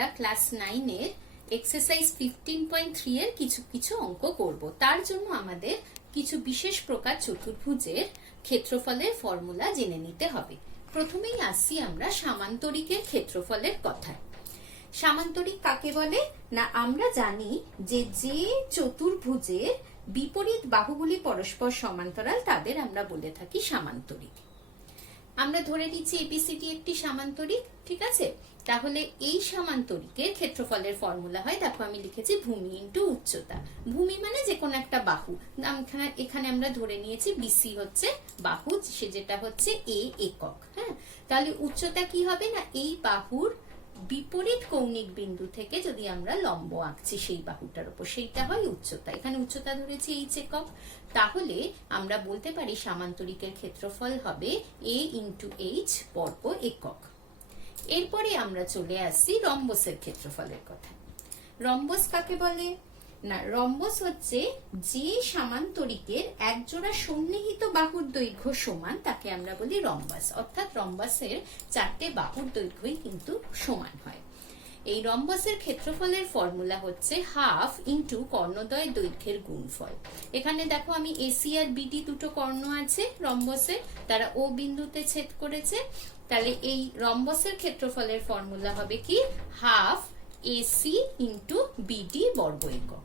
আমরা ক্লাস 9 এর এক্সারসাইজ 15.3 এর কিছু কিছু অঙ্ক করব। তার জন্য আমাদের কিছু বিশেষ প্রকার চতুর্ভুজের ক্ষেত্রফলের ফর্মুলা জেনে নিতে হবে। প্রথমেই আসি আমরা সামান্তরিকের ক্ষেত্রফলের কথায়। সামান্তরিক কাকে বলে না, আমরা জানি যে যে চতুর্ভুজের বিপরীত বাহুগুলি পরস্পর সমান্তরাল তাদের আমরা বলে থাকি সামান্তরিক। আমরা ধরে নিচ্ছি এবিসিডি একটি সামান্তরিক, ঠিক আছে। তাহলে এই সামান্তরিকের ক্ষেত্রফলের ফর্মুলা হয়, দেখো আমি লিখেছি ভূমি ইন্টু উচ্চতা। ভূমি মানে যে কোনো একটা বাহু, এখানে আমরা ধরে নিয়েছি বিসি হচ্ছে বাহু, সে যেটা হচ্ছে এ একক। হ্যাঁ, তাহলে উচ্চতা কি হবে না, এই বাহুর বিপরীত কৌণিক বিন্দু থেকে যদি আমরা লম্ব আঁকছি সেই বাহুটার উপর, সেইটা হয় উচ্চতা। এখানে উচ্চতা ধরেছি এইচ একক, তাহলে আমরা বলতে পারি সামান্তরিকের ক্ষেত্রফল হবে এ ইন্টু এইচ বর্গ একক। এরপরে আমরা চলে আসছি রম্বসের ক্ষেত্রফলের কথা। রম্বস কাকে বলে না, রম্বস হচ্ছে যে সামান্তরিকের একজোড়া সন্নিহিত বাহুর দৈর্ঘ্য সমান তাকে আমরা বলি রম্বাস, অর্থাৎ রম্বাসের চারটে বাহুর দৈর্ঘ্যই কিন্তু সমান হয়। এই রম্বসের ক্ষেত্রফলের ফর্মুলা হচ্ছে হাফ ইন্টু কর্ণদ্বয় দৈর্ঘ্যের গুণফল। এখানে দেখো আমি এসি আর বিডি দুটো কর্ণ আছে রম্বসের, তারা ও বিন্দুতে ছেদ করেছে। তাহলে এই রম্বসের ক্ষেত্রফলের ফর্মুলা হবে কি হাফ এসি ইন্টু বিডি বর্গ একক।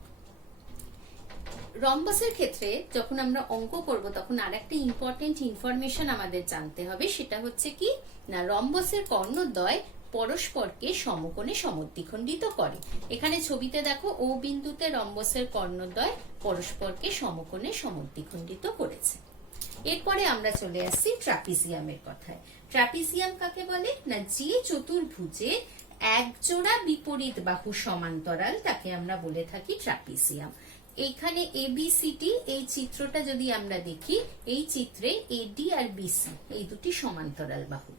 রম্বসের ক্ষেত্রে যখন আমরা অঙ্ক করব তখন আরেকটা ইম্পর্টেন্ট ইনফরমেশন আমাদের জানতে হবে, সেটা হচ্ছে কি না, রম্বসের কর্ণদ্বয় পরস্পরকে সমকোণে সমদ্বিখণ্ডিত করে। এখানে ছবিতে দেখো ও বিন্দুতে রম্বসের কর্ণদ্বয় পরস্পরকে সমকোণে সমদ্বিখণ্ডিত করেছে। এরপরে আমরা চলে আসছি ট্রাপিজিয়ামের কথায়। ট্রাপিজিয়াম কাকে বলে না, যে চতুর্ভুজে একজোড়া বিপরীত বাহু সমান্তরাল তাকে আমরা বলে থাকি ট্রাপিজিয়াম। এইখানে এবিসিডি এই চিত্রটা যদি আমরা দেখি, এই চিত্রে এডি আর বিসি এই দুটি সমান্তরাল বাহু।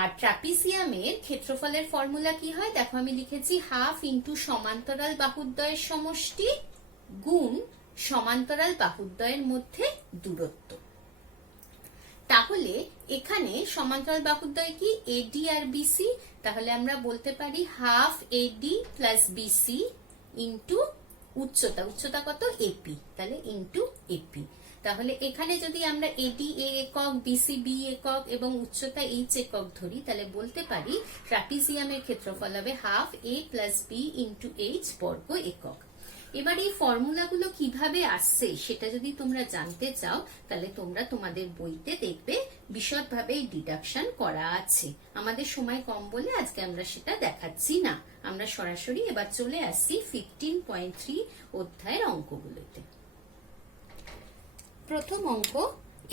আর ট্রাপিজিয়ামের ক্ষেত্রফলের ফর্মুলা কি হয়, দেখো আমি লিখেছি হাফ ইন্টু সমান্তরাল বাহুদ্বয়ের সমষ্টি গুণ সমান্তরাল বাহুদ্বয়ের মধ্যে দূরত্ব। তাহলে এখানে সমান্তরাল বাহুদ্বয় কি এডি আর বিসি, তাহলে আমরা বলতে পারি half AD plus BC into উচ্চতা, উচ্চতা কত এপি, তাহলে ইন্টু এপি। তাহলে এখানে যদি আমরা এডি এ একক, বিসি বি একক এবং উচ্চতা এইচ একক ধরি, তাহলে বলতে পারি ট্রাপিজিয়ামের ক্ষেত্রফল হবে হাফ এ প্লাস বি ইন্টু এইচ বর্গ একক। এবার এই ফর্মুলাগুলো কিভাবে আসছে সেটা যদি তোমরা জানতে চাও, তাহলে তোমরা তোমাদের বইতে দেখবে বিশদভাবে এই ডিডাকশন করা আছে। আমাদের সময় কম বলে আজকে আমরা সেটা দেখাচ্ছি না, আমরা সরাসরি এবার চলে আসছি 15.3 অধ্যায়ের অঙ্কগুলোতে। প্রথম অঙ্ক,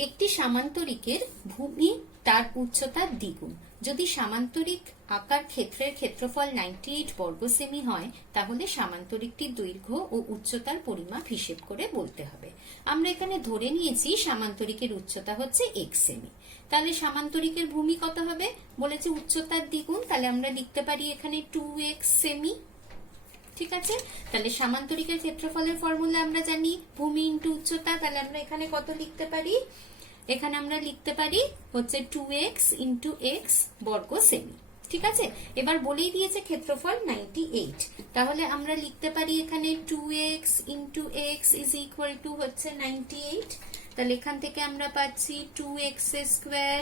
একটি সামান্তরিকের ভূমি তার উচ্চতার দ্বিগুণ। যদি সামান্তরিক আকার ক্ষেত্রের ক্ষেত্রফল 98 বর্গ সেমি হয়, তাহলে সামান্তরিকটির দৈর্ঘ্য ও উচ্চতার পরিমাপ হিসেব করে বলতে হবে। আমরা এখানে ধরে নিয়েছি সামান্তরিকের উচ্চতা হচ্ছে x সেমি। তাহলে সামান্তরিকের ভূমি কত হবে, বলেছে উচ্চতার দ্বিগুণ, তাহলে আমরা লিখতে পারি এখানে 2x সেমি। ঠিক আছে, তাহলে সামান্তরিকের ক্ষেত্রফলের ফর্মুলা আমরা জানি ভূমি ইন্টু উচ্চতা, তাহলে আমরা এখানে কত লিখতে পারি, এখানে আমরা লিখতে পারি হচ্ছে 2x ইন্টু এক্স বর্গ সেমি। ঠিক আছে, এবার বলেই দিয়েছে ক্ষেত্রফল 98, তাহলে আমরা লিখতে পারি এখানে 2x into x is equal two হচ্ছে 98। তাহলে এখান থেকে আমরা পাচ্ছি 2x square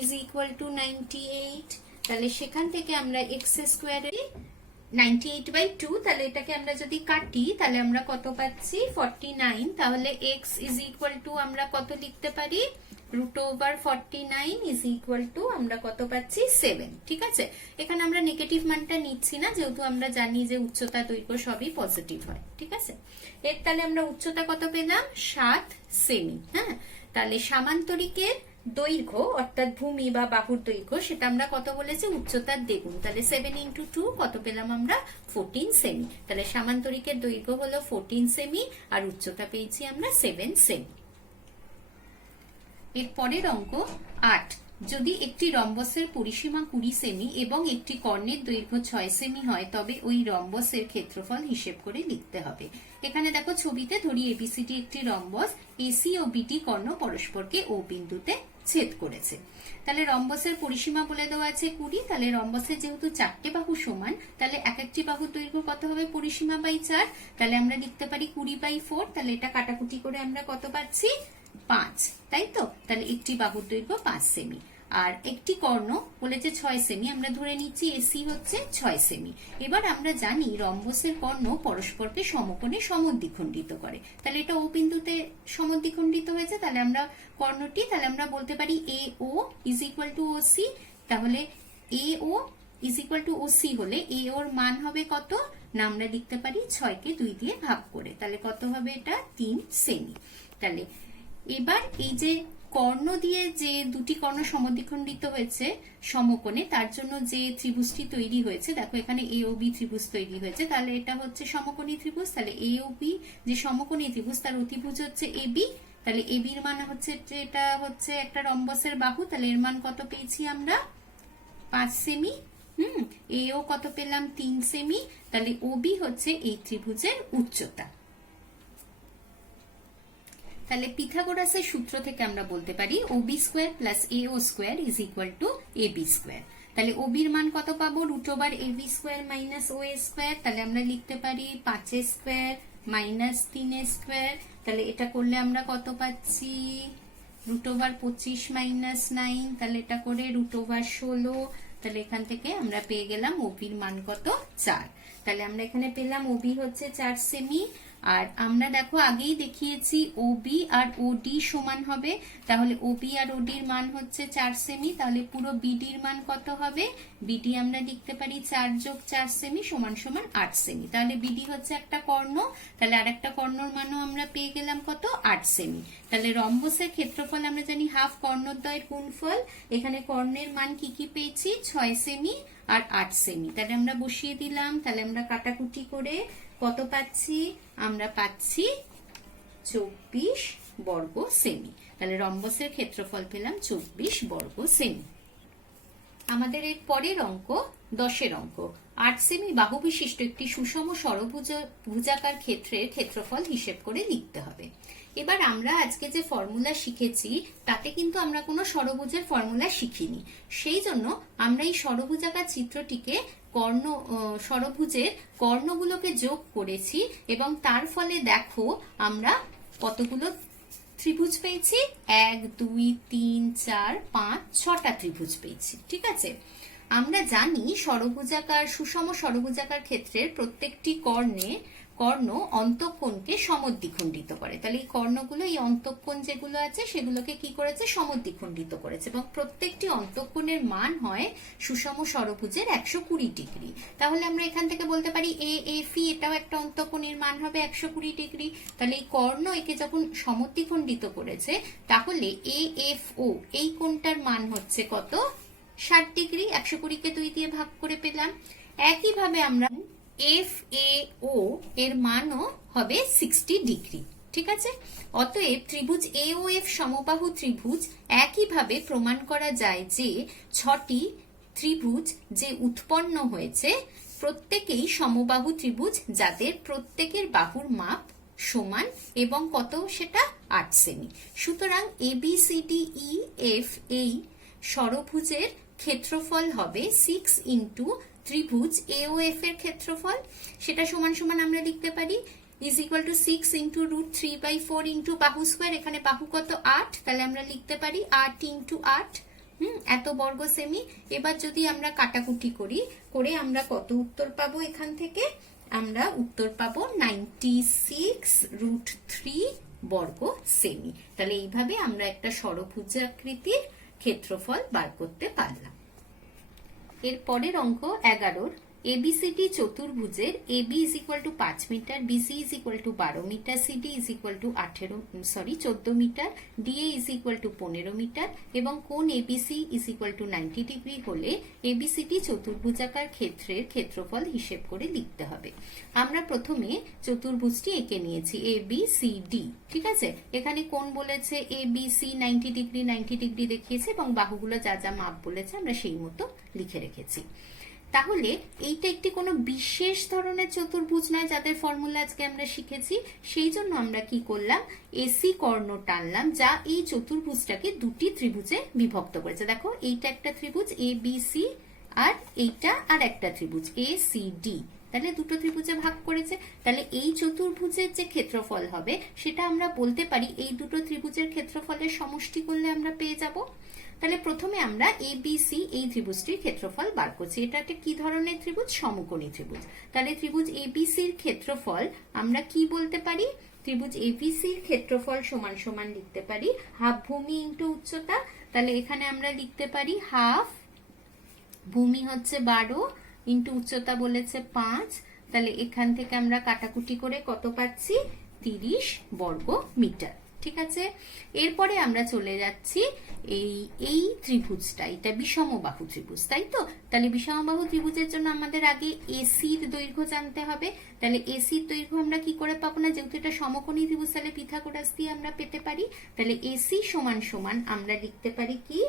is equal two 98। তাহলে সেখান থেকে আমরা x স্কোয়ার 98/2, তাহলে এটাকে আমরা যদি কাটি তাহলে আমরা কত পাচ্ছি 49। তাহলে x ইজ ইকুয়াল টু আমরা কত লিখতে পারি, √49 ইজ ইকুয়াল টু আমরা কত পাচ্ছি 7। ঠিক আছে, এখানে আমরা নেগেটিভ মানটা নিচ্ছি না, যেহেতু আমরা জানি যে উচ্চতা দৈর্ঘ্য সবই পজিটিভ হয়। ঠিক আছে, এর তাহলে আমরা উচ্চতা কত পেলাম 7 সেমি। হ্যাঁ, তাহলে সামান্তরিকের দৈর্ঘ্য অর্থাৎ ভূমি বা বাহুর দৈর্ঘ্য সেটা আমরা কত বলেছি, উচ্চতার দ্বিগুণ। তাহলে 7 ইন্টু 2 কত পেলাম আমরা 14 সেমি। তাহলে সামান্তরিকের দৈর্ঘ্য হলো 14 সেমি আর উচ্চতা পেয়েছি আমরা 7 সেমি। এর পরের অঙ্ক 8, যদি একটি রম্বসের পরিসীমা 20 সেমি এবং একটি কর্ণের দৈর্ঘ্য 6 সেমি হয়, তবে ওই রম্বসের ক্ষেত্রফল হিসেব করে লিখতে হবে। এখানে দেখো ছবিতে ধরি এবিসিডি একটি রম্বস, এসি ও বিটি কর্ণ পরস্পরকে ও বিন্দুতে ছেদ করেছে। তাহলে রম্বসের পরিসীমা বলে দেওয়া আছে 20। তাহলে রম্বসের যেহেতু 4টে বাহু সমান, তাহলে এক একটি বাহুর দৈর্ঘ্য কত হবে, পরিসীমা বাই 4। তাহলে আমরা লিখতে পারি 20/4। তাহলে এটা কাটাকুটি করে আমরা কত পাচ্ছি, 5, তাই তো। তাহলে একটি বাহুর দৈর্ঘ্য 5 সেমি। আর একটি কর্ণ বলেছে 6 সেমি, আমরা ধরে নিচ্ছি এসি হচ্ছে 6 সেমি। এবার আমরা জানি রম্বসের কর্ণ পরস্পরকে সমকোণে সমদ্বিখণ্ডিত করে। তাহলে এটা ও বিন্দুতে সমদ্বিখণ্ডিত হয়েছে, তাহলে আমরা কর্ণটি, তাহলে আমরা বলতে পারি A O is equal to O C. তাহলে A O is equal to O C হলে এ ওর মান হবে কত না, আমরা লিখতে পারি 6কে 2 দিয়ে ভাগ করে। তাহলে কত হবে, এটা 3 সেমি। তাহলে এবার এই যে কর্ণ দিয়ে যে দুটি কর্ণ সমদ্বিখণ্ডিত হয়েছে সমকোণে, তার জন্য যে ত্রিভুজটি তৈরি হয়েছে, দেখো এখানে এ ও বি ত্রিভুজ তৈরি হয়েছে, তাহলে এটা হচ্ছে সমকোণী ত্রিভুজ। তাহলে এ ও বি যে সমকোণী ত্রিভুজ, তার অতিভুজ হচ্ছে এ বি। তাহলে এ বির মান হচ্ছে, এটা হচ্ছে একটা রম্বসের বাহু, তাহলে এর মান কত পেয়েছি আমরা, 5 সেমি। এ ও কত পেলাম, 3 সেমি। তাহলে ও বি হচ্ছে এই ত্রিভুজের উচ্চতা। তাহলে পিথাগোরাসের সূত্র থেকে আমরা বলতে পারি OB square plus A O square is equal to A B square. তাহলে ওবির মান কত পাবো, √over A B square minus O A square. তাহলে আমরা লিখতে পারি 5 স্কোয়ার মাইনাস 3 স্কোয়ার। তাহলে এটা করলে আমরা কত পাচ্ছি, √ওভার 25 মাইনাস 9। তাহলে এটা করে √ওভার 16। তাহলে এখান থেকে আমরা পেয়ে গেলাম ওবির মান কত, 4। তাহলে আমরা এখানে পেলাম ওবি হচ্ছে 4 সেমি। আর আমরা দেখো আগেই দেখিয়েছি ওবি আর ওডি সমান হবে, তাহলে ওবি আর ওডির মান হচ্ছে 4 সেমি। তাহলে পুরো বিডির মান কত হবে, বিডি আমরা লিখতে পারি 4 যোগ 4 সেমি সমান সমান 8 সেমি। তাহলে বিডি হচ্ছে একটা কর্ণ, তাহলে আরেকটা কর্ণর মানও আমরা পেয়ে গেলাম কত, 8 সেমি। তাহলে রম্বসের ক্ষেত্রফল আমরা জানি হাফ কর্ণদ্বয়ের গুণফল। এখানে কর্ণের মান কি কি পেয়েছি, 6 সেমি আর 8 সেমি। তাহলে আমরা বসিয়ে দিলাম। তাহলে আমরা কাটাকুটি করে কত পাচ্ছি, আমরা পাচ্ছি 24 বর্গ সেমি। তাহলে রম্বসের ক্ষেত্রফল পেলাম 24 বর্গ সেমি। আমাদের এর পরের অঙ্ক 10 অঙ্ক। 8 সেমি বাহু বিশিষ্ট একটি সুষম ষড়ভুজাকার ক্ষেত্রের ক্ষেত্রফল হিসেব করে লিখতে হবে। এবার আমরা আজকে যে ফর্মুলা শিখেছি তাতে কিন্তু আমরা কোনো ষড়ভুজের ফর্মুলা শিখিনি, সেই জন্য আমরা এই ষড়ভুজাকার চিত্রটিকে ষড়ভুজের কর্ণগুলোকে যোগ করেছি এবং তার ফলে দেখো আমরা কতগুলো ত্রিভুজ পেয়েছি, 1 2 3 4 5 6টা ত্রিভুজ পেয়েছি। ঠিক আছে, আমরা জানি সুষম ষড়ভুজাকার ক্ষেত্রের প্রত্যেকটি কর্ণ অন্তঃকোণকে সমদ্বিখণ্ডিত করে। তাহলে এই কর্ণগুলো, এই অন্তঃকোণ যেগুলো আছে সেগুলোকে কি করেছে, সমদ্বিখণ্ডিত করেছে এবং প্রত্যেকটি অন্তঃকোণের মান হয় সুষম ষড়ভুজের 120 ডিগ্রি। তাহলে আমরা এখান থেকে বলতে পারি এ এফ ই এটাও একটা অন্তঃকোণের মান হবে 120 ডিগ্রি। তাহলে এই কর্ণ একে যখন সমদ্বিখণ্ডিত করেছে, তাহলে এ এফ ও এই কোণটার মান হচ্ছে কত, 60 ডিগ্রি। 120কে 2 দিয়ে ভাগ করে পেলাম। একইভাবে আমরা এফ এ ও এর মানও হবে 60 ডিগ্রি। ঠিক আছে, অতএব ত্রিভুজ এ ও এফ সমবাহু ত্রিভুজ। একইভাবে প্রমাণ করা যায় যে 6টি ত্রিভুজ যে উৎপন্ন হয়েছে প্রত্যেকেই সমবাহু ত্রিভুজ, যাদের প্রত্যেকের বাহুর মাপ সমান এবং কত, সেটা 8 সেমি। সুতরাং A B C D E F এই ষড়ভুজের ক্ষেত্রফল হবে 6 ইন্টু ত্রিভুজ এ ও এফ এর ক্ষেত্রফল, সেটা সমান সমান আমরা লিখতে পারি is equal two 6 into √3/4 into বাহু স্কোয়ার। এখানে বাহু কত, 8, তাহলে আমরা লিখতে পারি 8 ইন্টু 8 এত বর্গ সেমি। এবার যদি আমরা কাটাকুটি করে আমরা কত উত্তর পাবো, এখান থেকে আমরা উত্তর পাবো 96√3 বর্গ সেমি। তাহলে এইভাবে আমরা একটা ষড়ভুজাকৃতির ক্ষেত্রফল বার করতে পারলাম। এর পরের অঙ্ক 11। এবিসিডি চতুর্ভুজের AB is equal to 5 metre, BC is equal to 12 metre, CD is equal to 14 metre, DA is equal to 15 metre এবং কোণ ABC is equal to 90 degree হলে এবিসিডি চতুর্ভুজাকার ক্ষেত্রের ক্ষেত্রফল হিসেব করে লিখতে হবে। আমরা প্রথমে চতুর্ভুজটি এঁকে নিয়েছি এ বি সি ডি। ঠিক আছে, এখানে কোণ বলেছে এ বি সি 90 ডিগ্রি দেখিয়েছে এবং বাহুগুলো যা যা মাপ বলেছে আমরা সেই মতো লিখে রেখেছি। তাহলে এইটা একটি কোনো বিশেষ ধরনের চতুর্ভুজ নয় যাদের ফর্মুলা আজকে আমরা শিখেছি, সেই জন্য আমরা কি করলাম, এসি কর্ণ টানলাম যা এই চতুর্ভুজটাকে দুটি ত্রিভুজে বিভক্ত করেছে। দেখো এইটা একটা ত্রিভুজ এ বি সি, আর এইটা আর একটা ত্রিভুজ এ সি ডি, তাহলে দুটো ত্রিভুজে ভাগ করেছে। তাহলে এই চতুর্ভুজের যে ক্ষেত্রফল হবে সেটা আমরা বলতে পারি এই দুটো ত্রিভুজের ক্ষেত্রফলের সমষ্টি করলে আমরা পেয়ে যাব। তাহলে প্রথমে আমরা এবিসি এই ত্রিভুজটির ক্ষেত্রফল বার করছি। এটা একটা কি ধরনের ত্রিভুজ, সমকোণী ত্রিভুজ। তাহলে ত্রিভুজ এবিসির ক্ষেত্রফল আমরা কি বলতে পারি, ত্রিভুজ এবিসির ক্ষেত্রফল সমান সমান লিখতে পারি হাফ ভূমি ইন্টু উচ্চতা। তাহলে এখানে আমরা লিখতে পারি হাফ, ভূমি হচ্ছে 12 ইন্টু উচ্চতা বলেছে 5, তাহলে এখান থেকে আমরা কাটাকুটি করে কত পাচ্ছি, 30 বর্গ মিটার। ঠিক আছে, এরপরে আমরা চলে যাচ্ছি এই ত্রিভুজটা, এটা বিষমবাহু ত্রিভুজ, তাই তো। তাহলে বিষমবাহু ত্রিভুজের জন্য আমাদের আগে এসির দৈর্ঘ্য জানতে হবে। তাহলে এসির দৈর্ঘ্য আমরা কি করে পাবো না, যেহেতু এটা সমকোণী ত্রিভুজ তাহলে পিথাগোরাস দিয়ে আমরা পেতে পারি। তাহলে এসি সমান সমান আমরা লিখতে পারি কি,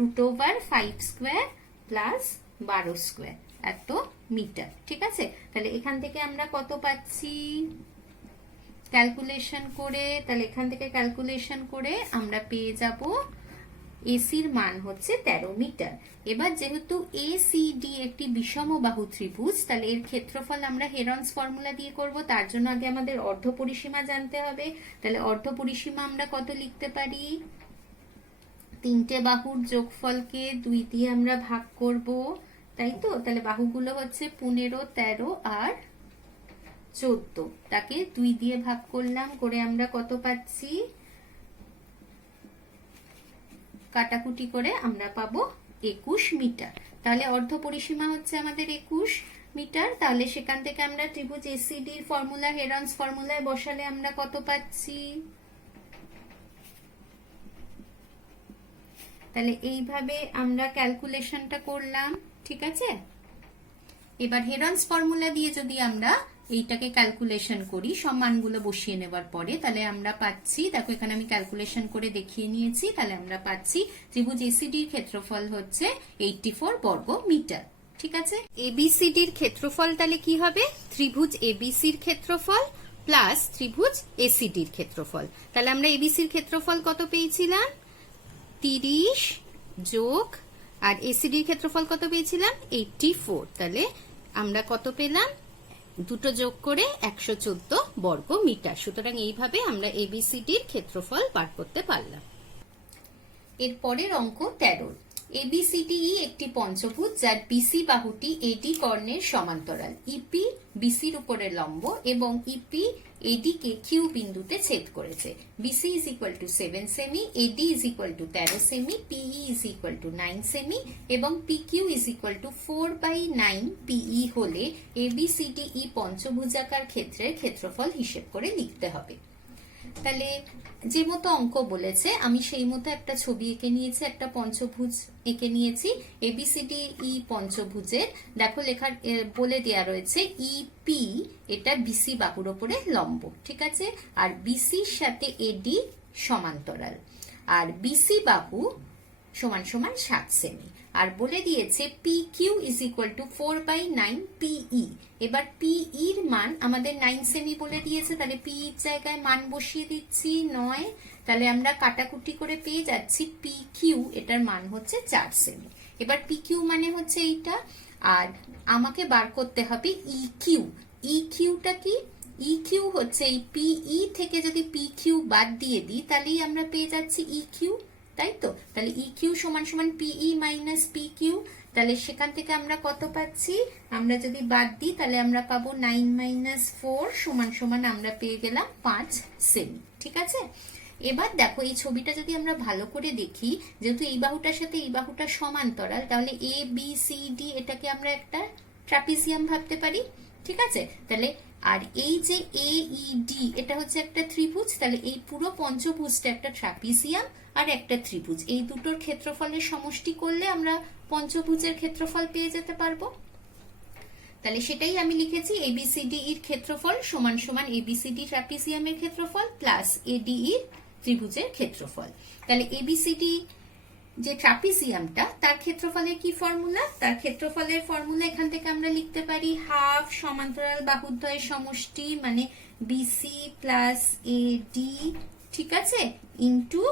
√5 স্কোয়ার প্লাস 12 স্কোয়ার এত মিটার। ঠিক আছে, তাহলে এখান থেকে আমরা কত পাচ্ছি, ক্যালকুলেশন করে, তাহলে এখান থেকে ক্যালকুলেশন করে আমরা পেয়ে যাব এসির মান হচ্ছে 13 মিটার। এবার যেহেতু এসিডি একটি বিষমবাহু ত্রিভুজ, তাহলে এর ক্ষেত্রফল আমরা হেরনস ফর্মুলা দিয়ে করব। তার জন্য আগে আমাদের অর্ধপরিসীমা জানতে হবে। তাহলে অর্ধপরিসীমা আমরা কত লিখতে পারি, তিনটে বাহুর যোগফলকে 2 দিয়ে আমরা ভাগ করব, তাই তো। তাহলে বাহুগুলো হচ্ছে 15, 13 আর 14, তাকে 2 দিয়ে ভাগ করলাম, করে আমরা কত পাচ্ছি, কাটাকুটি করে আমরা পাবো 21 মিটার। তাহলে অর্ধপরিসীমা হচ্ছে আমাদের 21 মিটার। তাহলে সেখান থেকে আমরা ত্রিভুজ এসিডির ফর্মুলা হেরনস ফর্মুলায় বসালে আমরা কত পাচ্ছি, তাহলে এইভাবে আমরা ক্যালকুলেশনটা করলাম। ঠিক আছে, এবার হেরনস ফর্মুলা দিয়ে যদি আমরা এইটাকে ক্যালকুলেশন করি, সব মানগুলো বসিয়ে নেবার পরে, তাহলে আমরা পাচ্ছি, দেখো এখানে আমি ক্যালকুলেশন করে দেখিয়ে নিয়েছি, তাহলে আমরা পাচ্ছি ত্রিভুজ এসিডির ক্ষেত্রফল হচ্ছে 84 বর্গ মিটার। ঠিক আছে, এবিসিডির ক্ষেত্রফল তাহলে কি হবে, ত্রিভুজ এবিসির ক্ষেত্রফল প্লাস ত্রিভুজ এসিডির ক্ষেত্রফল। তাহলে আমরা এবিসির ক্ষেত্রফল কত পেয়েছিলাম, 30 যোগ, আর এসিডির ক্ষেত্রফল কত পেয়েছিলাম, 84। তাহলে আমরা কত পেলাম, দুটো যোগ করে 114 বর্গ মিটার। সুতরাং এইভাবে আমরা এবিসিডির ক্ষেত্রফল বার করতে পারলাম। এর পরের অঙ্ক 13, এবিসিডিই একটি পঞ্চভুজ যার বিসি বাহুটি এডি কর্ণের সমান্তরাল, ইপি বিসির উপরে লম্ব এবং ইপি এডি কে কিউ বিন্দুতে ছেদ করেছে। বিসি ইজ ইকুয়াল টু 7 সেমি, এডি ইজ ইকুয়াল টু 13 সেমি, পিই ইজ ইকুয়াল টু 9 সেমি এবং PQ is equal to 4/9 PE হলে এবিসিডিই পঞ্চভুজাকার ক্ষেত্রের ক্ষেত্রফল হিসেব করে লিখতে হবে। তাহলে যে মতো অঙ্ক বলেছে আমি সেই মতো একটা ছবি এঁকে নিয়েছি, একটা পঞ্চভুজ এঁকে নিয়েছি। এবিসিডি ই পঞ্চভুজের দেখো লেখার বলে দেয়া রয়েছে ইপি এটা বিসি বাহুর উপরে লম্ব, ঠিক আছে, আর বিসির সাথে এডি সমান্তরাল, আর বিসি বাহু সমান সমান 7 সেমি, আর বলে দিয়েছে P Q is equal to 4/9 PE. এবার পিই এর মান আমাদের 9 সেমি বলে দিয়েছে, তাহলে পিই এর জায়গায় মান বসিয়ে দিচ্ছি 9। তাহলে আমরা কাটাকুটি করে পেয়ে যাচ্ছি পি কিউ এটার মান হচ্ছে 4 সেমি। এবার পি কিউ মানে হচ্ছে এইটা, আর আমাকে বার করতে হবে ই কিউ। ই কিউটা কি, ই কিউ হচ্ছে এই পিই থেকে যদি পি কিউ বাদ দিয়ে দিই তাহলেই আমরা পেয়ে যাচ্ছি ই কিউ, তাই তো। তাহলে ই কিউ সমান সমান পিই মাইনাস পি কিউ। তাহলে সেখান থেকে আমরা কত পাচ্ছি, আমরা যদি বাদ দিই তাহলে আমরা পাবো 9 - 4 সমান সমান আমরা পেয়ে গেলাম 5 সেমি। ঠিক আছে, এবার দেখো এই ছবিটা যদি আমরা ভালো করে দেখি, যেহেতু এই বাহুটার সাথে এই বাহুটা সমান্তরাল, তাহলে এ বি সি ডি এটাকে আমরা একটা ট্রাপিজিয়াম ভাবতে পারি। ঠিক আছে, তাহলে আর এই যে এ ই ডি এটা হচ্ছে একটা ত্রিভুজ, তাহলে এই পুরো পঞ্চভুজটা একটা ট্রাপিজিয়াম আর একটা ত্রিভুজ, এই দুটোর ক্ষেত্রফলের সমষ্টি করলে আমরা পঞ্চভুজের ক্ষেত্রফল পেয়ে যেতে পারবো। তাহলে সেটাই আমি লিখেছি, এবিসিডি এর ক্ষেত্রফল সমান সমান এবিসিডি ট্রাপিজিয়ামের ক্ষেত্রফল প্লাস এডি এর ত্রিভুজের ক্ষেত্রফল। তাহলে এবিসিডি যে ট্রাপিজিয়ামটা তার ক্ষেত্রফলের কি ফর্মুলা, তার ক্ষেত্রফলের ফর্মুলা এখান থেকে আমরা লিখতে পারি হাফ সমান্তরাল বাহুদ্বয়ের সমষ্টি মানে বিসি প্লাস এডি, ঠিক আছে, ইন্টু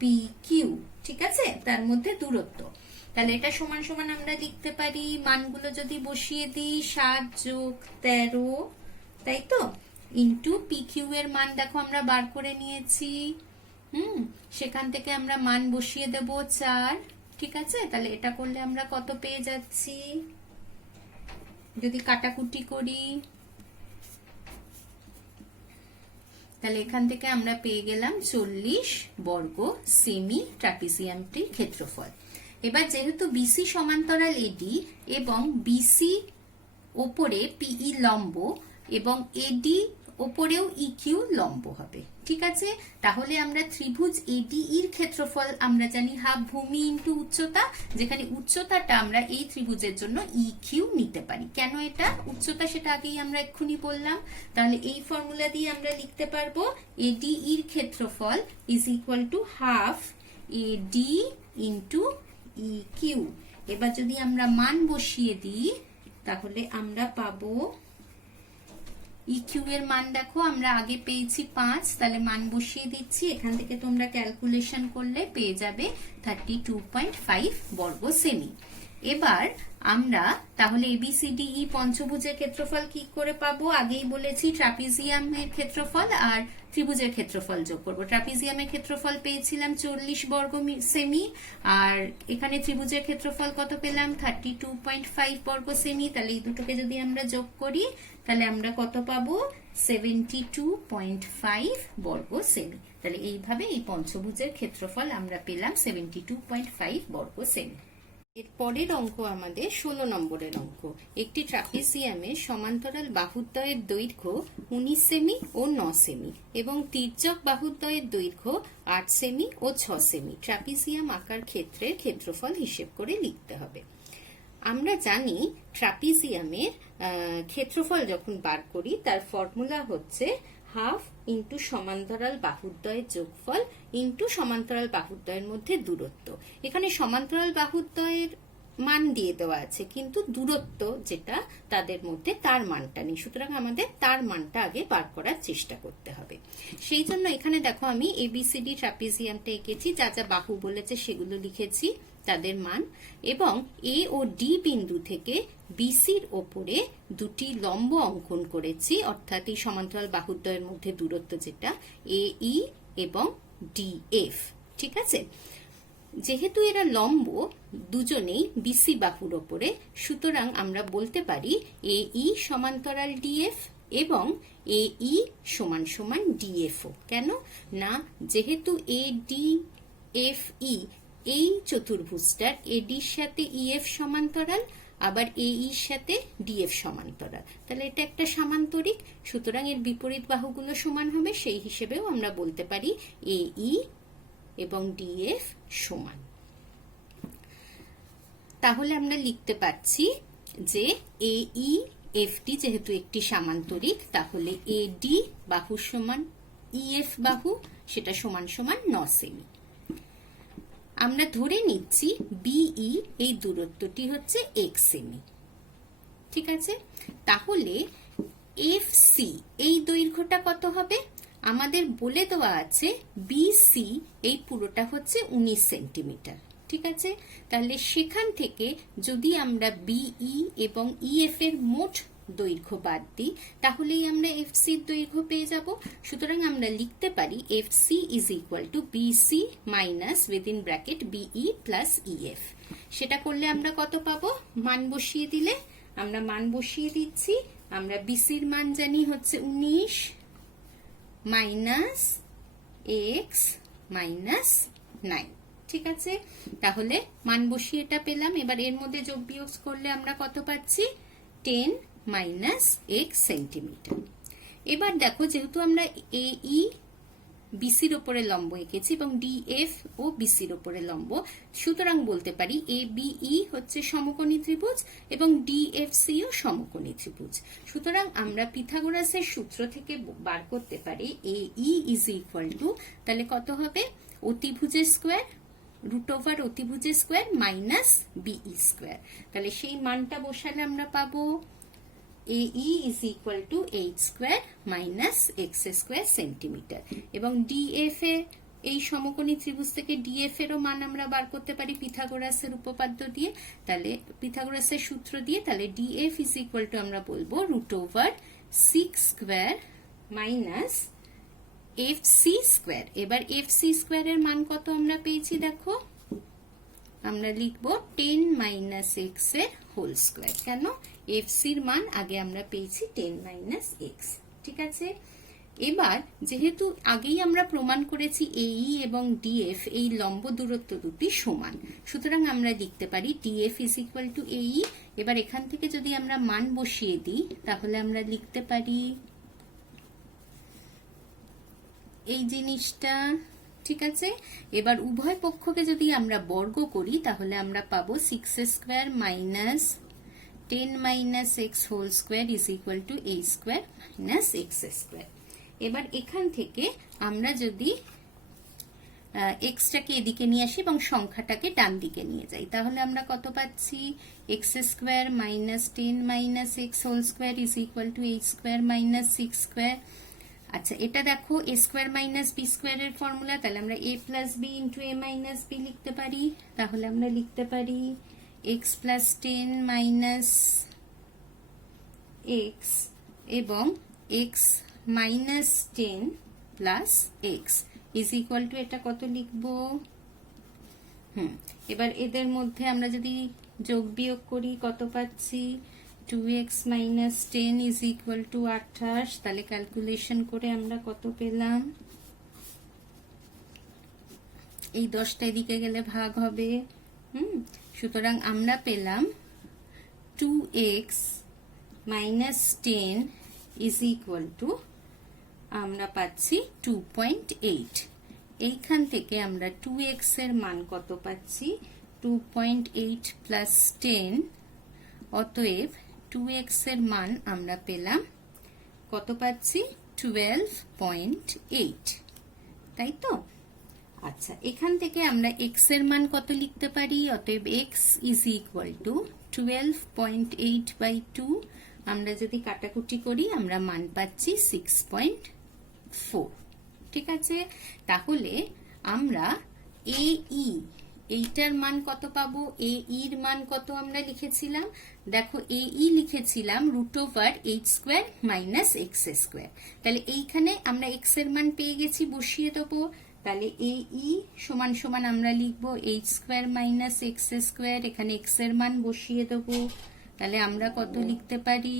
পি কিউ, ঠিক আছে, তার মধ্যে দূরত্ব। তাহলে এটা সমান সমান আমরা লিখতে পারি, মানগুলো যদি বসিয়ে দিই 7 যোগ 13, তাই তো, ইন্টু পি কিউ এর মান দেখো আমরা বার করে নিয়েছি, সেখান থেকে আমরা মান বসিয়ে দেব 4, ঠিক আছে। তাহলে এটা করলে আমরা কত পেয়ে যাচ্ছি, যদি কাটাকুটি করি তাহলে এখান থেকে আমরা পেয়ে গেলাম 40 বর্গ সেমি ট্রাপিজিয়ামটির ক্ষেত্রফল। এবার যেহেতু বিসি সমান্তরাল এডি এবং বিসি ওপরে পিই লম্ব এবং এডি ওপরেও ইকিউ লম্ব হবে, ঠিক আছে। তাহলে আমরা ত্রিভুজ এডি এর ক্ষেত্রফল আমরা জানি হাফ ভূমি ইন্টু উচ্চতা, যেখানে উচ্চতাটা আমরা এই ত্রিভুজের জন্য ইকিউ নিতে পারি। কেন এটা উচ্চতা সেটা আগেই আমরা এক্ষুনি বললাম। তাহলে এই ফর্মুলা দিয়ে আমরা লিখতে পারবো এডি এর ক্ষেত্রফল is equal to half eddy into EQ. এবার যদি আমরা মান বসিয়ে দিই তাহলে আমরা পাবো ইকিউ এর মান দেখো আমরা আগে পেয়েছি 5, তাহলে মান বসিয়ে দিচ্ছি, এখান থেকে তোমরা ক্যালকুলেশন করলে পেয়ে যাবে 32.5 বর্গ সেমি। এবার আমরা তাহলে এবিসিডিই পঞ্চভুজের ক্ষেত্রফল কি করে পাবো, আগেই বলেছি ট্রাপিজিয়ামের ক্ষেত্রফল আর ত্রিভুজের ক্ষেত্রফল যোগ করবো। ট্রাপিজিয়ামের ক্ষেত্রফল পেয়েছিলাম 40 বর্গ সেমি, আর এখানে ত্রিভুজের ক্ষেত্রফল কত পেলাম 32.5 বর্গ সেমি। তাহলে এই দুটোকে যদি আমরা যোগ করি তাহলে আমরা কত পাবো 72.5 বর্গ সেমি। তাহলে এইভাবে এই পঞ্চভুজের ক্ষেত্রফল আমরা পেলাম 72.5 বর্গ সেমি। এর পরের অঙ্ক আমাদের 16 নম্বরের অঙ্ক। একটি ট্রাপিজিয়ামের সমান্তরাল বাহুদ্বয়ের দৈর্ঘ্য 19 সেমি ও 9 সেমি এবং তির্যক বাহুদ্বয়ের দৈর্ঘ্য 8 সেমি ও 6 সেমি ট্রাপিজিয়াম আকার ক্ষেত্রের ক্ষেত্রফল হিসেব করে লিখতে হবে। আমরা জানি ট্রাপিজিয়ামের ক্ষেত্রফল যখন বার করি তার ফর্মুলা হচ্ছে হাফ ইন্টু সমান্তরাল বাহুদ্বয়ের যোগফল ইন্টু সমান্তরাল বাহুদ্বয়ের মধ্যে দূরত্ব। এখানে সমান্তরাল বাহুদ্বয়ের মান দিয়ে দেওয়া আছে কিন্তু দূরত্ব যেটা তাদের মধ্যে তার মানটা নেই, সুতরাং আমাদের তার মানটা আগে বার করার চেষ্টা করতে হবে। সেই জন্য এখানে দেখো আমি এবিসিডি ট্রাপিজিয়ামটা এঁকেছি, যা যা বাহু বলেছে সেগুলো লিখেছি তাদের মান, এবং এ ও ডি বিন্দু থেকে বিসির ওপরে দুটি লম্ব অঙ্কন করেছি, অর্থাৎ এই সমান্তরাল বাহুদ্বয়ের মধ্যে দূরত্ব যেটা এই এবং ডিএফ, ঠিক আছে। যেহেতু এরা লম্ব দুজনেই বিসি বাহুর ওপরে, সুতরাং আমরা বলতে পারি এই সমান্তরাল ডিএফ এবং এই সমান সমান ডিএফও। কেন না, যেহেতু এ ডি এফ ই এই চতুর্ভুজটার এডির সাথে ইএফ সমান্তরাল, আবার এইর সাথে ডিএফ সমান্তরাল, তাহলে এটা একটা সামান্তরিক, সুতরাং এর বিপরীত বাহুগুলো সমান হবে। সেই হিসেবেও আমরা বলতে পারি এই এবং ডিএফ সমান। তাহলে আমরা লিখতে পাচ্ছি যে এই এফটি যেহেতু একটি সামান্তরিক, তাহলে এডি বাহু সমান ইএফ বাহু, সেটা সমান সমান 9 সেমি। আমরা ধরে নিচ্ছি বিই এই দূরত্বটি হচ্ছে 1 সেমি, ঠিক আছে। তাহলে এফ সি এই দৈর্ঘ্যটা কত হবে, আমাদের বলে দেওয়া আছে বিসি এই পুরোটা হচ্ছে 19 সেন্টিমিটার, ঠিক আছে। তাহলে সেখান থেকে যদি আমরা বিই এবং ইএফ এর মোট দৈর্ঘ্য বাদ দিই তাহলেই আমরা এফসি দৈর্ঘ্য পেয়ে যাব। সুতরাং আমরা লিখতে পারি FC is equal to BC minus within bracket BE plus EF. সেটা করলে আমরা কত পাবো, মান বসিয়ে দিলে আমরা মান বসিয়ে দিচ্ছি। আমরা বিসির মান জানি হচ্ছে 19 মাইনাস এক্স মাইনাস 9, ঠিক আছে। তাহলে মান বসিয়ে এটা পেলাম। এবার এর মধ্যে যোগ বিয়োগ করলে আমরা কত পাচ্ছি 10 মাইনাস এক্স সেন্টিমিটার। এবার দেখো যেহেতু আমরা এই বিসির ওপরে লম্ব এঁকেছি এবং ডিএফ ও বিসির ওপরে লম্ব, সুতরাং বলতে পারি এ বিই হচ্ছে সমকোণী ত্রিভুজ এবং ডিএফসি ও সমকোণী ত্রিভুজ। সুতরাং আমরা পিথাগোরাসের সূত্র থেকে বার করতে পারি এই ইজ ইকুয়াল টু, তাহলে কত হবে অতিভুজের স্কোয়ার রুট ওভার অতিভুজের স্কোয়ার মাইনাস বিই স্কোয়ার। তাহলে সেই মানটা বসালে আমরা পাবো AE is equal to h square minus x square centimetre. এবং DF এ এই সমকোণী ত্রিভুজ থেকে DF এরও মান আমরা বার করতে পারি পিথাগোরাসের উপপাদ্য দিয়ে, তাহলে পিথাগোরাসের সূত্র দিয়ে। তাহলে DF is equal to আমরা বলবো root over 6 square minus FC square. এবার FC স্কোয়ার এর মান কত আমরা পেয়েছি দেখো, আমরা লিখবো 10 মাইনাস এক্স এর হোল স্কোয়ার। কেন? এফসির মান আগে আমরা পেয়েছি 10 মাইনাস এক্স। ঠিক আছে, এবার যেহেতু আগেই আমরা প্রমাণ করেছি AE এবং DF এই লম্ব দূরত্ব দুটি সমান, সুতরাং আমরা লিখতে পারি DF is equal to AE। এবার এখান থেকে যদি আমরা মান বসিয়ে দিই তাহলে আমরা লিখতে পারি এই জিনিসটা। ঠিক আছে, এবার উভয় পক্ষকে যদি আমরা বর্গ করি তাহলে আমরা পাবো 6 square minus 10 minus x whole square is equal to a square minus x square. এবার এখান থেকে আমরা যদি এক্সটাকে এদিকে নিয়ে আসি এবং সংখ্যাটাকে ডান দিকে নিয়ে যাই তাহলে আমরা কত পাচ্ছি, x square minus 10 minus x whole square is equal to a square minus 6 square. আচ্ছা, এটা দেখো a square minus B square এর ফর্মুলা, তাহলে আমরা a plus B into a minus B লিখতে পারি। তাহলে আমরা লিখতে পারি x প্লাস 10 মাইনাস এক্স এবং x minus 10 plus x is equal to এটা কত লিখবো। এবার এদের মধ্যে আমরা যদি যোগ বিয়োগ করি কত পাচ্ছি, 2x minus 10 is equal to 28। তাহলে ক্যালকুলেশন করে আমরা কত পেলাম, এই 10টা এদিকে গেলে ভাগ হবে। সুতরাং আমরা পেলাম 2x minus 10 is equal to আমরা পাচ্ছি 2.8। এইখান থেকে আমরা 2x এর মান কত পাচ্ছি, 2.8 প্লাস 10, অতএব 2x এর মান আমরা পেলাম কত পাচ্ছি, 12.8, তাই তো। আচ্ছা, এখান থেকে আমরা x এর মান কত লিখতে পারি, অতএব x is equal to 12.8 by 2। আমরা যদি কাটাকুটি করি আমরা মান পাচ্ছি 6.4। ঠিক আছে, তাহলে আমরা AE এইটার মান কত পাবো, AE এর মান কত আমরা লিখেছিলাম, দেখো AE লিখেছিলাম root over H square minus x square. তাহলে এইখানে আমরা এক্স এর মান পেয়ে গেছি, বসিয়ে দেবো। তাহলে AE সমান সমান আমরা লিখবো H square minus x square, এখানে এক্স এর মান বসিয়ে দেবো। তাহলে আমরা কত লিখতে পারি,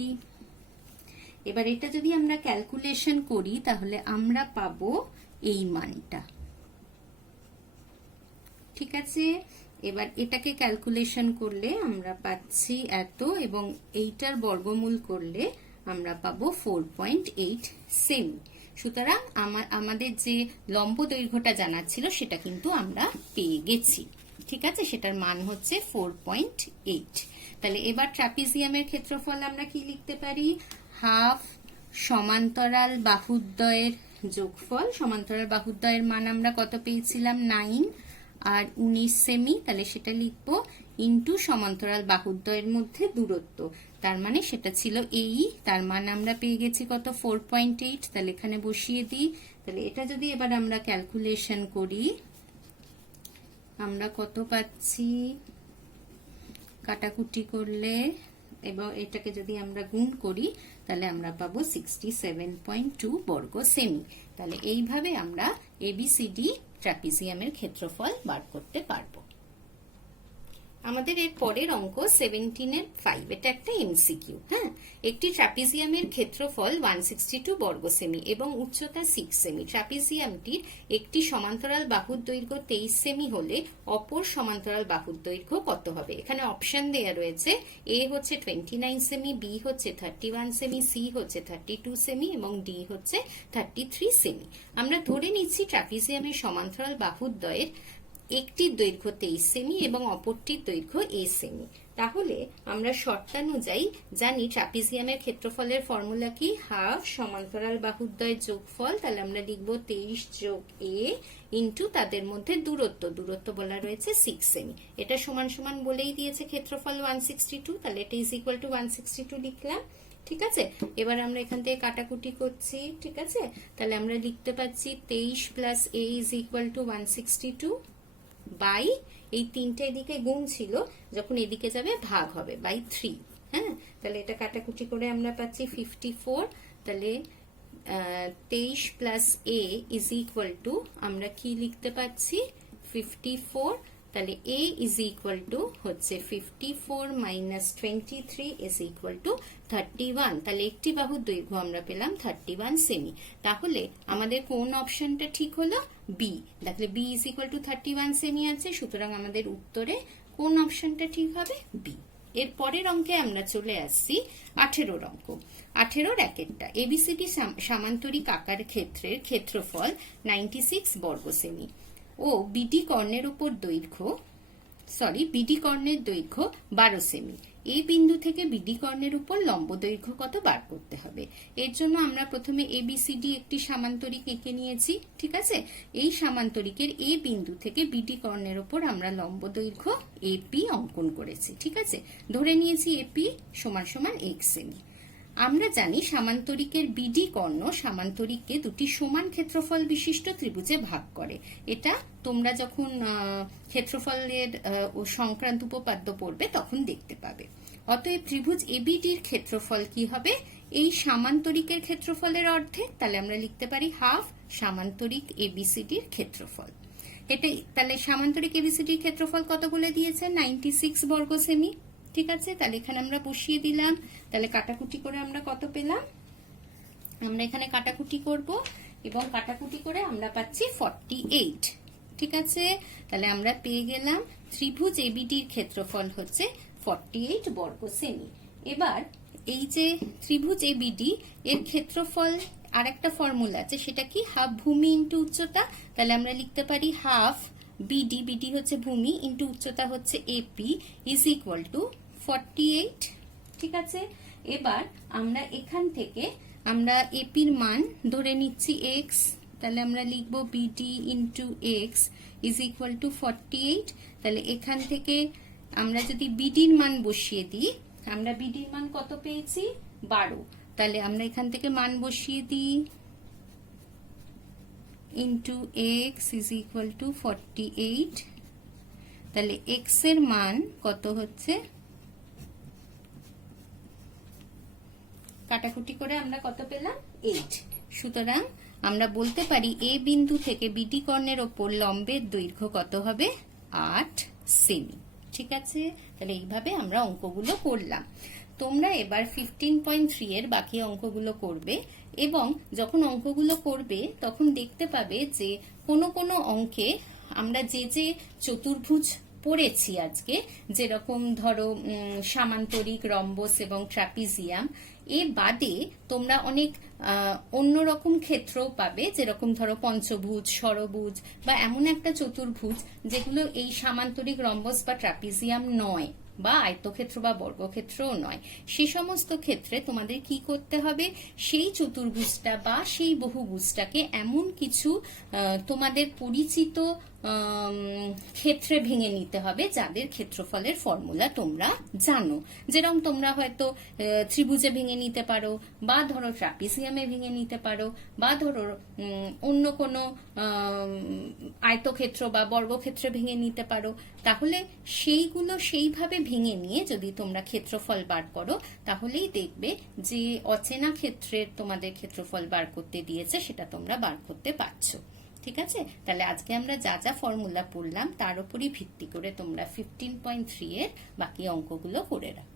এবার এটা যদি আমরা ক্যালকুলেশন করি তাহলে আমরা পাবো এই মানটা। ঠিক আছে, এবার এটাকে ক্যালকুলেশন করলে আমরা পাচ্ছি এত, এবং এইটার বর্গমূল করলে আমরা পাবো 4.8 সেমি। সুতরাং আমাদের যে লম্ব দৈর্ঘ্যটা জানার ছিল সেটা কিন্তু আমরা পেয়ে গেছি। ঠিক আছে, সেটার মান হচ্ছে 4.8। তাহলে এবার ট্রাপিজিয়ামের ক্ষেত্রফল আমরা কি লিখতে পারি, হাফ সমান্তরাল বাহুদ্বয়ের যোগফল। সমান্তরাল বাহুদ্বয়ের মান আমরা কত পেয়েছিলাম, 9 আর 19 সেমি। তাহলে সেটা লিখবো ইন্টু সমান্তরাল বাহুদ্বয়ের মধ্যে দূরত্ব, তার মানে সেটা ছিল AE, তার মান আমরা পেয়ে গেছি কত, 4.8। তাহলে এখানে বসিয়ে দিই। তাহলে এটা যদি এবার আমরা ক্যালকুলেশন করি আমরা কত পাচ্ছি, কাটাকুটি করলে এবং এটাকে যদি আমরা গুণ করি তাহলে আমরা পাবো 67.2 বর্গ সেমি। তাহলে এইভাবে আমরা ABCD ট্রাপিজিয়ামের ক্ষেত্রফল বার করতে পারবো। আমাদের এর পরের অঙ্ক 17-5, এটা একটা এমসিকিউ। হ্যাঁ, একটি ট্রাপিজিয়ামের ক্ষেত্রফল 162 বর্গ সেমি এবং উচ্চতা 6 সেমি। ট্রাপিজিয়ামটির একটি সমান্তরাল বাহুর দৈর্ঘ্য 23 সেমি হলে অপর সমান্তরাল বাহুর দৈর্ঘ্য কত হবে। এখানে অপশন দেয়া রয়েছে, A হচ্ছে 29 সেমি, B হচ্ছে 31 সেমি, C হচ্ছে 32 সেমি এবং D হচ্ছে 33 সেমি। আমরা ধরে নিচ্ছি ট্রাপিজিয়ামের সমান্তরাল বাহুদ্বয়ের একটির দৈর্ঘ্য 23 সেমি এবং অপরটির দৈর্ঘ্য a সেমি। তাহলে আমরা শর্তানুযায়ী জানি ট্রাপিজিয়ামের ক্ষেত্রফলের ফর্মুলা কি, হাফ সমান্তরাল বাহুদ্বয়ের যোগফল, তাহলে আমরা লিখব 23 যোগ a ইন্টু তাদের মধ্যে দূরত্ব বলা রয়েছে 6 সেমি। এটা সমান সমান বলেই দিয়েছে ক্ষেত্রফল 162, তাহলে এটা ইজ ইকুয়াল টু 162 লিখলাম। ঠিক আছে, এবার আমরা এখান থেকে কাটাকুটি করছি। ঠিক আছে, তাহলে আমরা লিখতে পাচ্ছি 23 plus a is equal to 162 by, এই তিনটে এদিকে গুণ ছিল, যখন এদিকে যাবে ভাগ হবে, বাই 3। হ্যাঁ, তাহলে এটা কাটাকুটি করে আমরা পাচ্ছি 54। তাহলে 23 plus a is equal two আমরা কি লিখতে পাচ্ছি 54। তাহলে a ইজ ইকুয়াল টু হচ্ছে 54 মাইনাস 23 ইজ ইকুয়াল টু 31। তাহলে একটি বাহুর দৈর্ঘ্য আমরা পেলাম 31 সেমি। তাহলে আমাদের কোন অপশনটা ঠিক হলো, বি। দেখলে বি ইজ ইকুয়াল টু 31 সেমি আছে, সুতরাং আমাদের উত্তরে কোন অপশনটা ঠিক হবে, বি। এর পরের অঙ্কে আমরা চলে আসছি 18 অঙ্ক। 18 একেরটা এবিসিডি সামান্তরিক আকার ক্ষেত্রের ক্ষেত্রফল 96 বর্গ সেমি ও বিডি কর্ণের উপর দৈর্ঘ্য বিডি কর্ণের দৈর্ঘ্য 12 সেমি। এই বিন্দু থেকে বিডি কর্ণের উপর লম্ব দৈর্ঘ্য কত বার করতে হবে। এর জন্য আমরা প্রথমে এবিসিডি একটি সামান্তরিক এঁকে নিয়েছি। ঠিক আছে, এই সামান্তরিকের এ বিন্দু থেকে বিডি কর্ণের উপর আমরা লম্ব দৈর্ঘ্য এপি অঙ্কন করেছি। ঠিক আছে, ধরে নিয়েছি এপি সমান সমান 1 সেমি। আমরা জানি সামান্তরিকের বিডি কর্ণ সামান্তরিককে দুটি সমান ক্ষেত্রফল বিশিষ্ট ত্রিভুজে ভাগ করে। এটা তোমরা যখন ক্ষেত্রফলের সংক্রান্ত উপপাদ্য পড়বে তখন দেখতে পাবে। অতএব ত্রিভুজ এবিডির ক্ষেত্রফল কি হবে, এই সামান্তরিকের ক্ষেত্রফলের অর্ধেক। তাহলে আমরা লিখতে পারি হাফ সামান্তরিক এবিসিডির ক্ষেত্রফল। এটাই তাহলে সামান্তরিক এবিসিডির ক্ষেত্রফল কত বলে দিয়েছে, 96 বর্গ সেমি। ঠিক আছে, তাহলে এখানে আমরা বসিয়ে দিলাম। তাহলে কাটাকুটি করে আমরা কত পেলাম, আমরা এখানে কাটাকুটি করব এবং কাটাকুটি করে আমরা পাচ্ছি 48। ঠিক আছে, তাহলে আমরা পেয়ে গেলাম ত্রিভুজ এবিডির ক্ষেত্রফল হচ্ছে 48 বর্গ সেমি। এবার এই যে ত্রিভুজ এবিডি এর ক্ষেত্রফল আর একটা ফর্মুলা আছে, সেটা কি, হাফ ভূমি ইন্টু উচ্চতা। তাহলে আমরা লিখতে পারি হাফ বিডি, বিডি হচ্ছে ভূমি, ইন্টু উচ্চতা হচ্ছে এপি, ইজ ইকুয়াল টু 48। ঠিক আছে, এবার আমরা এখান থেকে আমরা এপির মান ধরে নিচ্ছি এক্স, তাহলে আমরা লিখবো BD into x is equal two 48। তাহলে এখান থেকে আমরা যদি বিডির মান বসিয়ে দিই, আমরা বিডির মান কত পেয়েছি, 12। তাহলে আমরা এখান থেকে মান বসিয়ে দিই, into x is equal two 48। তাহলে এক্স এর মান কত হচ্ছে, কাটাকুটি করে আমরা কত পেলাম, 8। সুতরাং আমরা বলতে পারি এ বিন্দু থেকে বিডি কর্ণের ওপর লম্বের দৈর্ঘ্য কত হবে, 8 সেমি। ঠিক আছে, তাহলে এইভাবে আমরা অঙ্কগুলো করলাম। তোমরা এবার 15.3 এর বাকি অঙ্কগুলো করবে এবং যখন অঙ্কগুলো করবে তখন দেখতে পাবে যে কোনো কোনো অঙ্কে আমরা যে যে চতুর্ভুজ পড়েছি আজকে, যেরকম ধরো সামান্তরিক, রম্বস এবং ট্রাপিজিয়াম, এ বাদে তোমরা অনেক অন্যরকম ক্ষেত্রও পাবে, যেরকম ধরো পঞ্চভুজ, ষড়ভুজ বা এমন একটা চতুর্ভুজ যেগুলো এই সামান্তরিক, রম্বস বা ট্রাপিজিয়াম নয়, বা আয়তক্ষেত্র বা বর্গক্ষেত্রও নয়। সে সমস্ত ক্ষেত্রে তোমাদের কি করতে হবে, সেই চতুর্ভুজটা বা সেই বহুভুজটাকে এমন কিছু তোমাদের পরিচিত ক্ষেত্রে ভেঙে নিতে হবে যাদের ক্ষেত্রফলের ফর্মুলা তোমরা জানো। যেরকম তোমরা হয়তো ত্রিভুজে ভেঙে নিতে পারো, বা ধরো ট্রাপিজিয়ামে ভেঙে নিতে পারো, বা ধরো অন্য কোনো আয়তক্ষেত্র বা বর্গক্ষেত্রে ভেঙে নিতে পারো। তাহলে সেইগুলো সেইভাবে ভেঙে নিয়ে যদি তোমরা ক্ষেত্রফল বার করো, তাহলেই দেখবে যে অচেনা ক্ষেত্রের তোমাদের ক্ষেত্রফল বার করতে দিয়েছে সেটা তোমরা বার করতে পারছো। ঠিক আছে, তাহলে আজকে আমরা যা যা ফর্মুলা পড়লাম তার উপরই ভিত্তি করে তোমরা 15.3 এর বাকি অঙ্কগুলো করে রাখো।